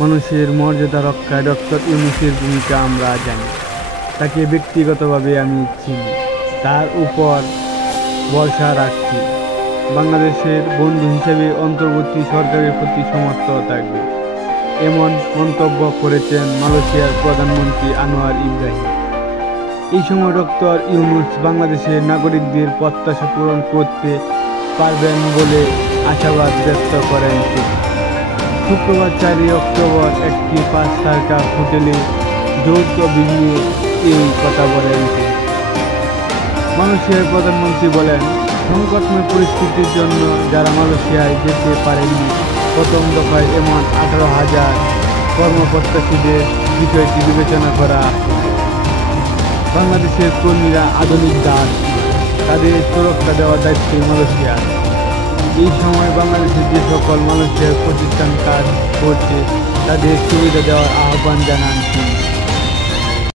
মানুষের মর্যাদা রক্ষায় ডক্টর ইউনূসের ভূমিকা আমরা জানি। তাকে ব্যক্তিগতভাবে আমি চিনি, তার উপর ভরসা রাখছি। বাংলাদেশের বন্ধু হিসেবে অন্তর্বর্তী সরকারের প্রতি সমর্থন থাকবে, এমন মন্তব্য করেছেন মালয়েশিয়ার প্রধানমন্ত্রী আনোয়ার ইব্রাহিম। এই সময় ডক্টর ইউনূস বাংলাদেশের নাগরিকদের প্রত্যাশা পূরণ করতে পারবেন বলে আশাবাদ ব্যক্ত করেন তিনি। শুক্রবার 4 অক্টোবর একটি 5-তারকা হোটেলে যৌথ বিয়ে এই কথা বলেন তিনি। মালয়েশিয়ার প্রধানমন্ত্রী বলেন, সংকটময় পরিস্থিতির জন্য যারা মালয়েশিয়ায় যেতে পারেননি, প্রথম দফায় এমন 18,000 কর্মপ্রত্যাশীদের বিষয়টি বিবেচনা করা। বাংলাদেশের কর্মীরা আধুনিক দাস, তাদের সুরক্ষা দেওয়ার দায়িত্ব মালয়েশিয়ার। এই সময় বাংলাদেশের যে সকল মালয়েশিয়ার প্রতিষ্ঠান কাজ করছে তাদের সুবিধা দেওয়ার আহ্বান জানান তিনি।